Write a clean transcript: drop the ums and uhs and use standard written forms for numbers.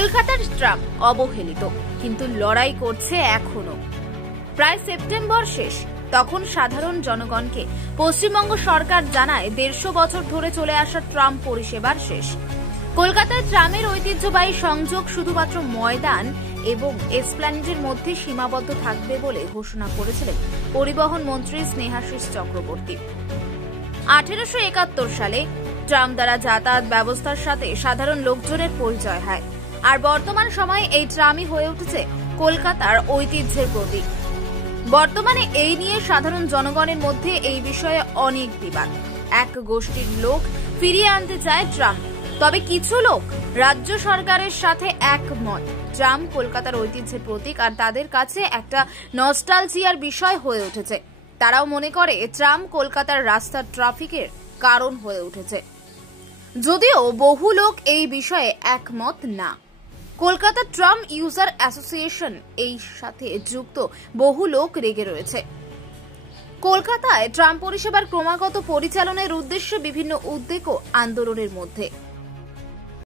কলকাতার ট্রাম অবহেলিত, কিন্তু লড়াই করছে এখনো। প্রায় সেপ্টেম্বর শেষ, তখন সাধারণ জনগণকে পশ্চিমবঙ্গ সরকার জানায় 150 বছর ধরে চলে আসা ট্রাম পরিষেবার শেষ। কলকাতায় ট্রামের ঐতিহ্যবাহী সংযোগ শুধুমাত্র ময়দান এবং এসপ্ল্যানেডের মধ্যে সীমাবদ্ধ থাকবে বলে ঘোষণা করেছিলেন পরিবহন মন্ত্রী স্নেহাশিস চক্রবর্তী। 1871 সালে ট্রাম দ্বারা যাতায়াত ব্যবস্থার সাথে সাধারণ লোকজনের পরিচয় হয়, আর বর্তমান সময়ে এই ট্রামই হয়ে উঠেছে কলকাতার ঐতিহ্যের প্রতীক। বর্তমানে এই নিয়ে সাধারণ জনগণের মধ্যে এই বিষয়ে অনেক বিবাদ। এক গোষ্ঠীর লোক ফিরিয়ে আনতে চায় ট্রাম, তবে কিছু লোক রাজ্য সরকারের সাথে একমত। ট্রাম কলকাতার ঐতিহ্যের প্রতীক, আর তাদের কাছে একটা নস্টালজিয়ার বিষয় হয়ে উঠেছে। তারাও মনে করে ট্রাম কলকাতার রাস্তার ট্রাফিকের কারণ হয়ে উঠেছে, যদিও বহু লোক এই বিষয়ে একমত না। কলকাতা ট্রাম ইউজার অ্যাসোসিয়েশন এই সাথে যুক্ত বহু লোক রেগে রয়েছে। কলকাতায় ট্রাম পরিষেবার ক্রমাগত পরিচালনের উদ্দেশ্যে বিভিন্ন উদ্যোগ ও আন্দোলনের মধ্যে